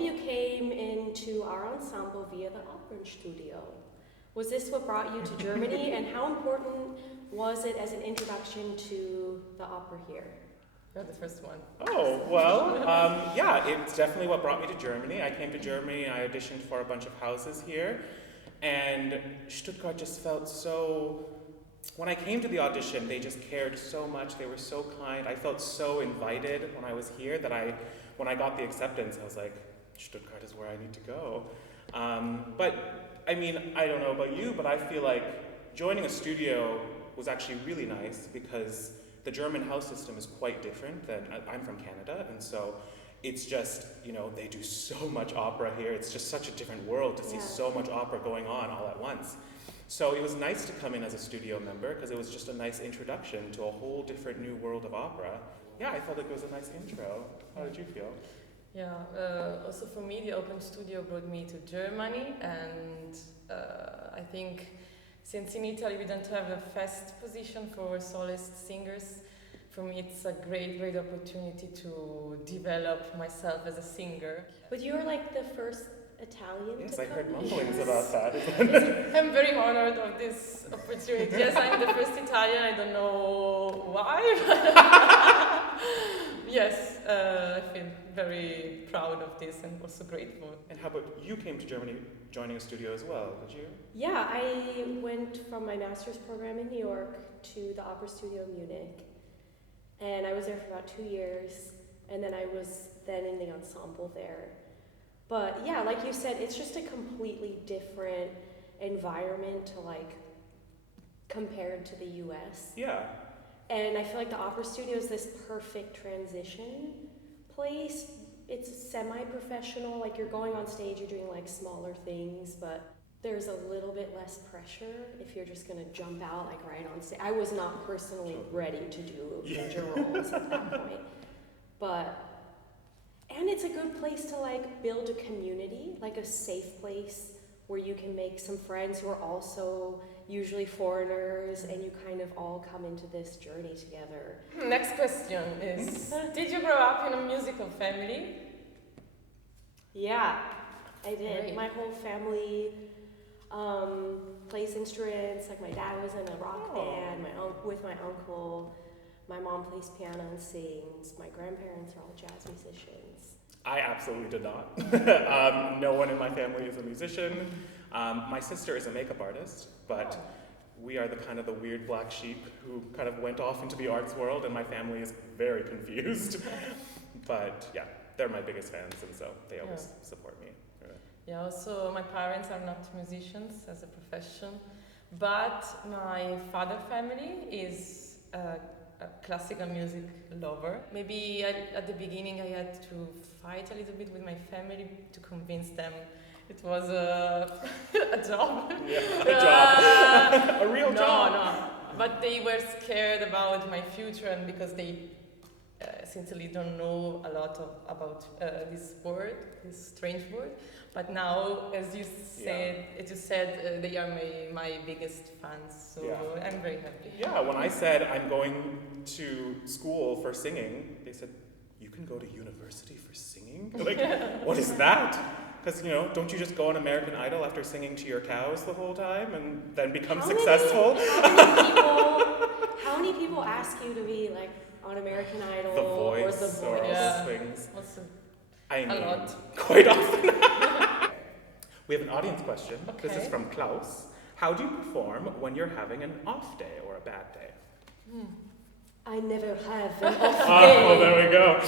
of you came into our ensemble via the Opernstudio. Was this what brought you to Germany, and how important was it as an introduction to the opera here? You're the first one. Oh, well, yeah, it's definitely what brought me to Germany. I came to Germany, I auditioned for a bunch of houses here, and Stuttgart just felt so... When I came to the audition, they just cared so much, they were so kind. I felt so invited when I was here that when I got the acceptance, I was like, Stuttgart is where I need to go. But, I mean, I don't know about you, but I feel like joining a studio was actually really nice because the German house system is quite different than, I'm from Canada, and so it's just, you know, they do so much opera here. It's just such a different world to see so much opera going on all at once. So it was nice to come in as a studio member because it was just a nice introduction to a whole different new world of opera. Yeah, I felt like it was a nice intro. How did you feel? Yeah, also for me, the Opernstudio brought me to Germany, and I think since in Italy we don't have a fast position for soloist singers, for me it's a great opportunity to develop myself as a singer. But you were like the first Italian Yes, to I come? heard mumblings about that. I'm very honored of this opportunity. Yes, I'm the first Italian, I don't know why. Yes, I feel very proud of this and also grateful. And how about you came to Germany joining a studio as well, did you? Yeah, I went from my master's program in New York to the Opernstudio in Munich. And I was there for about 2 years, and then I was then in the ensemble there. But yeah, like you said, it's just a completely different environment to like compared to the US. Yeah. And I feel like the Opernstudio is this perfect transition place. It's semi-professional, like you're going on stage, you're doing like smaller things, but there's a little bit less pressure if you're just gonna jump out like right on stage. I was not personally ready to do major roles at that point. And it's a good place to like build a community, like a safe place where you can make some friends who are also usually foreigners, and you kind of all come into this journey together. Next question is, did you grow up in a musical family? Yeah, I did. Great. My whole family plays instruments. Like my dad was in a rock band, with my uncle. My mom plays piano and sings. My grandparents are all jazz musicians. I absolutely did not. No one in my family is a musician. My sister is a makeup artist, but we are the weird black sheep who kind of went off into the arts world, and my family is very confused. But yeah, they're my biggest fans, and so they always support me. Yeah, also my parents are not musicians as a profession, but my father's family is a classical music lover. Maybe at the beginning I had to fight a little bit with my family to convince them it was a job. Yeah, a job. A real job. No. But they were scared about my future, and because they essentially don't know a lot about this word, this strange word. But now, as you said, they are my biggest fans. So I'm very happy. Yeah, when I said I'm going to school for singing, they said, "You can go to university for singing? Like, what is that?" Because, don't you just go on American Idol after singing to your cows the whole time and then become successful? How many people ask you to be like on American Idol The Voice or The Voice? or all those things? Also, I mean, a lot. Quite often. We have an audience question. Okay. This is from Klaus. How do you perform when you're having an off day or a bad day? I never have an off day. Oh, there we go.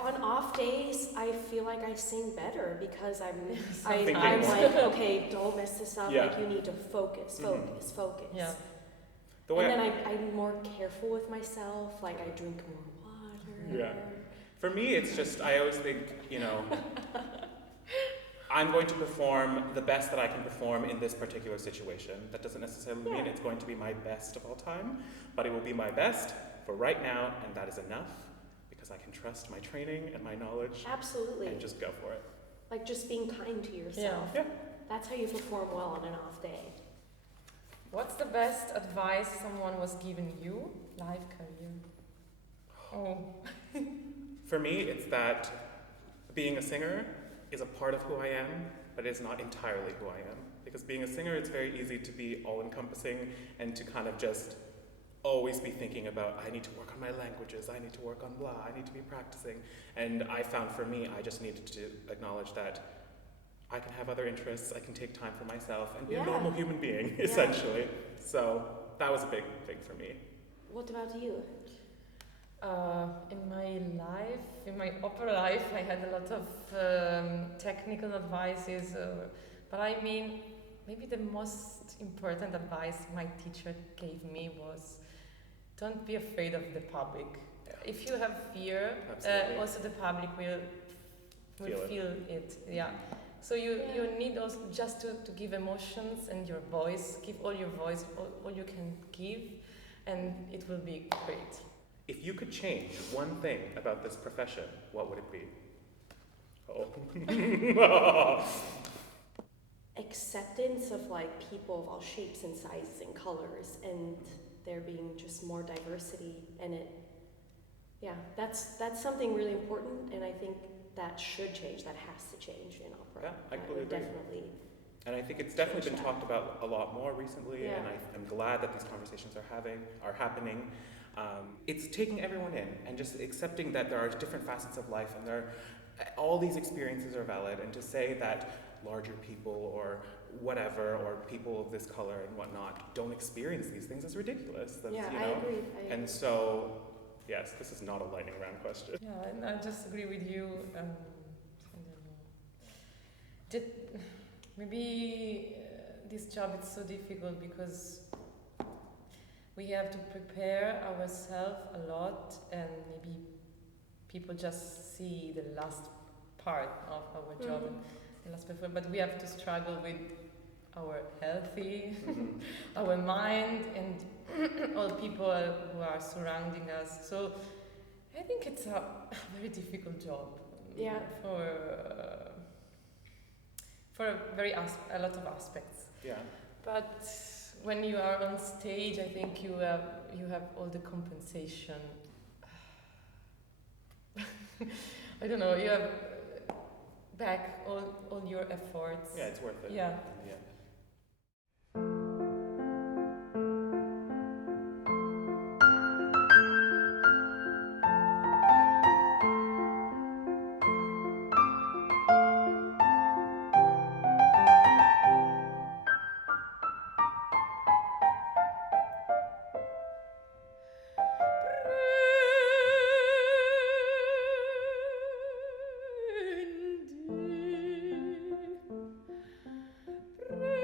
On off days, I feel like I sing better because I'm Thinking like, okay, don't mess this up. Yeah. Like, you need to focus. Yeah. And then I'm more careful with myself. Like, I drink more water. Yeah. For me, it's just, I always think, I'm going to perform the best that I can perform in this particular situation. That doesn't necessarily mean it's going to be my best of all time, but it will be my best for right now, and that is enough, because I can trust my training and my knowledge. Absolutely. And just go for it. Like, just being kind to yourself. Yeah. That's how you perform well on an off day. What's the best advice someone was giving you? Life career. Oh. For me, it's that being a singer is a part of who I am, but it is not entirely who I am. Because being a singer, it's very easy to be all-encompassing and to kind of just always be thinking about, I need to work on my languages, I need to work on blah, I need to be practicing. And I found for me, I just needed to acknowledge that I can have other interests, I can take time for myself and be a normal human being, essentially. So that was a big thing for me. What about you? In my life, in my opera life, I had a lot of technical advices, but I mean, maybe the most important advice my teacher gave me was, don't be afraid of the public. If you have fear, also the public will feel it. Yeah. So you need also just to give emotions and your voice, give all your voice, all you can give, and it will be great. If you could change one thing about this profession, what would it be? Oh. Acceptance of like people of all shapes and sizes and colors, and there being just more diversity, and that's something really important, and I think that should change, that has to change in opera. Yeah, I completely agree. Definitely. And I think it's definitely been talked about a lot more recently, Yeah. and I'm glad that these conversations are happening. It's taking everyone in and just accepting that there are different facets of life, and all these experiences are valid, and to say that larger people or whatever, or people of this color and whatnot don't experience these things is ridiculous. That's, I agree. And so, yes, this is not a lightning round question. Yeah, and I just agree with you. I don't know. Maybe this job is so difficult because we have to prepare ourselves a lot, and maybe people just see the last part of our job and the last performance, but we have to struggle with our healthy, our mind, and all people who are surrounding us. So I think it's a very difficult job. Yeah. For a lot of aspects. Yeah. But when you are on stage, I think you have all the compensation. I don't know. You have back all your efforts. Yeah, it's worth it. Yeah. Yeah. Prendi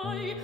Eternum